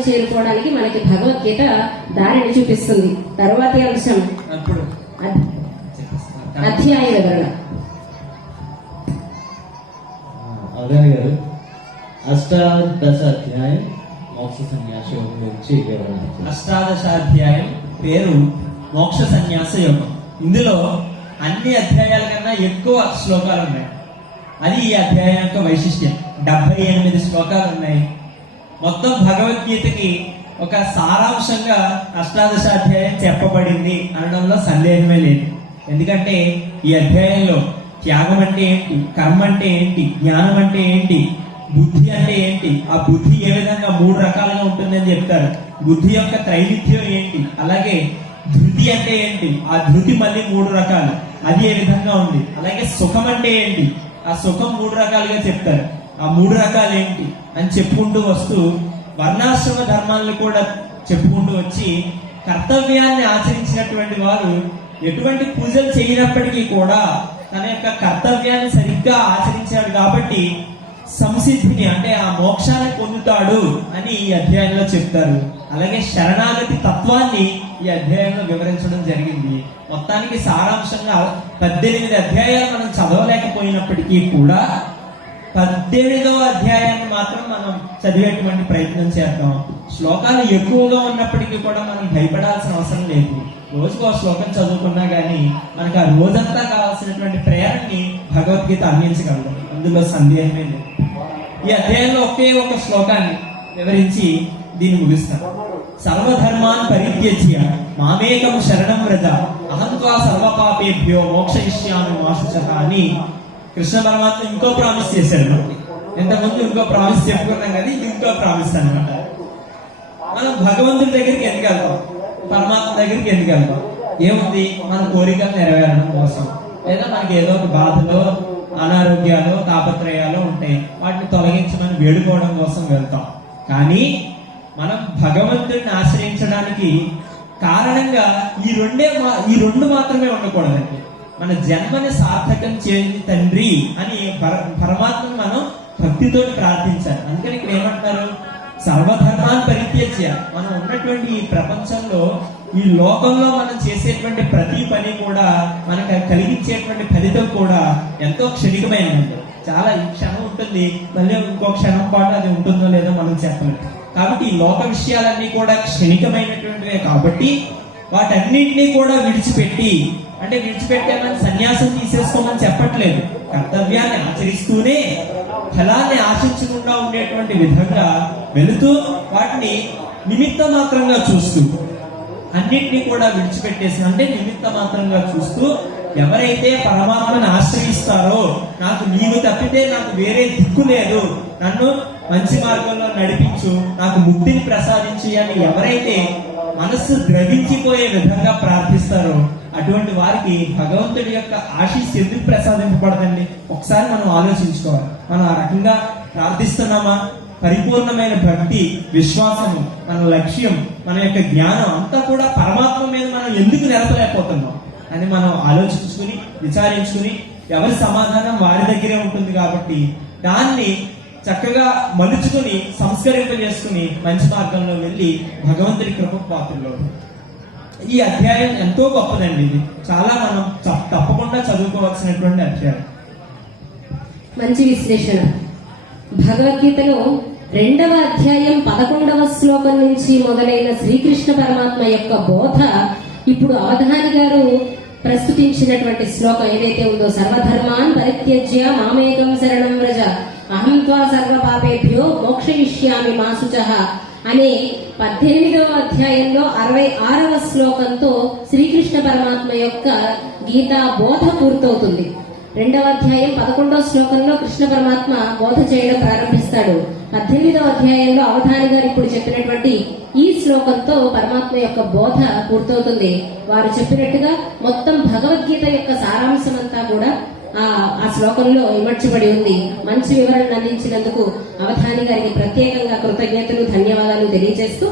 పరమాత్మని చేరుకోవడానికి మనకి భగవద్గీత దారిని చూపిస్తుంది. తరువాతి అంశం అధ్యాయ వివరణ. అవగాహన గారు అష్టాదశ అధ్యాయం మోక్ష సన్యాస యోగం గురించి వివరణ. అష్టాదశాధ్యాయం పేరు మోక్ష సన్యాస యోగం. ఇందులో అన్ని అధ్యాయాల కన్నా ఎక్కువ శ్లోకాలు ఉన్నాయి. అది ఈ అధ్యాయం యొక్క వైశిష్ట్యం. 78 శ్లోకాలు ఉన్నాయి. మొత్తం భగవద్గీతకి ఒక సారాంశంగా అష్టాదశాధ్యాయం చెప్పబడింది అనడంలో సందేహమే లేదు. ఎందుకంటే ఈ అధ్యాయంలో త్యాగం అంటే ఏంటి, కర్మ అంటే ఏంటి, జ్ఞానం అంటే ఏంటి, బుద్ధి అంటే ఏంటి, ఆ బుద్ధి ఏ విధంగా 3 రకాలుగా ఉంటుందని చెప్తారు. బుద్ధి యొక్క త్రైవిధ్యం ఏంటి, అలాగే ధృతి అంటే ఏంటి, ఆ ధృతి మళ్ళీ 3 రకాలు, అది ఏ విధంగా ఉంది, అలాగే సుఖం అంటే ఏంటి, ఆ సుఖం 3 రకాలుగా చెప్తారు. ఆ 3 రకాలు ఏంటి అని చెప్పుకుంటూ వస్తూ వర్ణాశ్రమ ధర్మాలను కూడా చెప్పుకుంటూ వచ్చి కర్తవ్యాన్ని ఆచరించినటువంటి వారు ఎటువంటి పూజలు చేయనప్పటికీ కూడా తన యొక్క కర్తవ్యాన్ని సరిగ్గా ఆచరించాడు కాబట్టి సంసిద్ధిని అంటే ఆ మోక్షాన్ని పొందుతాడు అని ఈ అధ్యాయంలో చెప్తారు. అలాగే శరణాగతి తత్వాన్ని ఈ అధ్యాయంలో వివరించడం జరిగింది. మొత్తానికి సారాంశంగా 18 అధ్యాయాలు మనం చదవలేకపోయినప్పటికీ కూడా 18వ అధ్యాయాన్ని మాత్రం మనం చదివేటువంటి ప్రయత్నం చేద్దాం. శ్లోకాలు ఎక్కువగా ఉన్నప్పటికీ కూడా మనం భయపడాల్సిన అవసరం లేదు. రోజుకు ఆ శ్లోకం చదువుకున్నా గానీ మనకు ఆ రోజంతా కావాల్సినటువంటి ప్రేరణని భగవద్గీత అందించగలదు. అందులో సందేహమే లేదు. ఈ అధ్యాయంలో ఒకే ఒక శ్లోకాన్ని వివరించి దీన్ని ముగిస్తాను. సర్వధర్మాన్ పరిత్యజ్య మామేకం శరణం వ్రజ అహం త్వా సర్వపాపేభ్యో మోక్షయిష్యామి మా శుచః అని కృష్ణ పరమాత్మ ఇంకో ప్రామిస్ చేశాడు. ఇంతకుముందు ఇంకో ప్రామిస్ చెప్పుకున్నాం కానీ ఇది ఇంకో ప్రామిస్ అనమాట. మనం భగవంతుడి దగ్గరికి ఎందుకు వెళ్తాం, పరమాత్మ దగ్గరికి ఎందుకు వెళ్తాం? ఏముంది, మన కోరికలు నెరవేరడం కోసం, లేదా మనకి ఏదో ఒక బాధలో అనారోగ్యాలు తాపత్రయాలు ఉంటాయి, వాటిని తొలగించమని వేడుకోవడం కోసం వెళ్తాం. కానీ మనం భగవంతుడిని ఆశ్రయించడానికి కారణంగా ఈ రెండు మాత్రమే ఉండకూడదండి. మన జన్మని సార్థకం చేయండి తండ్రి అని పరమాత్మను మనం భక్తితో ప్రార్థించాలి. అందుకని ఇక్కడ ఏమంటారు, సర్వధర్మాన్ని పరిత్యజ్య. మనం ఉన్నటువంటి ఈ ప్రపంచంలో, ఈ లోకంలో మనం చేసేటువంటి ప్రతి పని కూడా మనకు కలిగించేటువంటి ఫలితం కూడా ఎంతో క్షణికమైనది. చాలా ఈ క్షణం ఉంటుంది, మళ్ళీ ఇంకో క్షణం పాటు అది ఉంటుందో లేదో మనం చెప్పలేము. కాబట్టి ఈ లోక విషయాలన్నీ కూడా క్షణికమైనటువంటివే. కాబట్టి వాటన్నింటినీ కూడా విడిచిపెట్టి, అంటే విడిచిపెట్టామని సన్యాసం తీసేసుకోమని చెప్పట్లేదు, కర్తవ్యాన్ని ఆచరిస్తూనే ఫలాన్ని ఆశించకుండా ఉండేటువంటి విధంగా వెళుతూ వాటిని నిమిత్త మాత్రంగా చూస్తూ అన్నింటినీ కూడా విడిచిపెట్టేసి, అంటే నిమిత్త మాత్రంగా చూస్తూ ఎవరైతే పరమాత్మని ఆశ్రయిస్తారో, నాకు నీవు తప్పితే నాకు వేరే దిక్కు లేదు, నన్ను మంచి మార్గంలో నడిపించు, నాకు ముక్తిని ప్రసాదించి అని ఎవరైతే మనస్సు ద్రవించిపోయే విధంగా ప్రార్థిస్తారో అటువంటి వారికి భగవంతుడి యొక్క ఆశీస్సు ఎందుకు ప్రసాదింపబడదండి? ఒకసారి మనం ఆలోచించుకోవాలి. మనం ఆ రకంగా ప్రార్థిస్తున్నామా? పరిపూర్ణమైన భక్తి, విశ్వాసము, మన లక్ష్యం, మన యొక్క జ్ఞానం అంతా కూడా పరమాత్మ మీద మనం ఎందుకు నిలపలేకపోతున్నాం అని మనం ఆలోచించుకుని విచారించుకుని ఎవరి సమాధానం వారి దగ్గరే ఉంటుంది. కాబట్టి దాన్ని చక్కగా మలుచుకుని సంస్కరింపజేసుకుని మంచి మార్గంలో వెళ్ళి భగవంతుడి కృపకు పాత్రలో. ఈ అధ్యాయం ఎంతో గొప్పదండి. ఇది చాలా మనం తప్పకుండా చదువుకోవాల్సినటువంటి అధ్యాయం. మంచి విశ్లేషణ. భగవద్గీతలో 2వ అధ్యాయం 11వ శ్లోకం నుంచి మొదలైన శ్రీకృష్ణ పరమాత్మ యొక్క బోధ ఇప్పుడు అవధాని గారు ప్రస్తుతించినటువంటి శ్లోకం ఏదైతే ఉందో, సర్వధర్మాన్ పరిత్యజ్య మామేకం శరణం వ్రజ అహం త్వా సర్వపాపేభ్యో మోక్షయిష్యామి మా శుచః అనే 18వ అధ్యాయంలో 66వ శ్లోకంతో శ్రీకృష్ణ పరమాత్మ యొక్క గీతా బోధ పూర్తవుతుంది. 2వ అధ్యాయం 11వ శ్లోకంలో కృష్ణ పరమాత్మ బోధ చేయడం ప్రారంభిస్తాడు. 18వ అధ్యాయంలో అవధాని గారు ఇప్పుడు చెప్పినటువంటి ఈ శ్లోకంతో పరమాత్మ యొక్క బోధ పూర్తవుతుంది. వారు చెప్పినట్టుగా మొత్తం భగవద్గీత యొక్క సారాంశం అంతా కూడా ఆ శ్లోకంలో ఇమర్చబడి ఉంది. మంచి వివరణ అందించినందుకు అవధాని గారికి ప్రత్యేకంగా కృతజ్ఞతలు, ధన్యవాదాలు తెలియజేస్తూ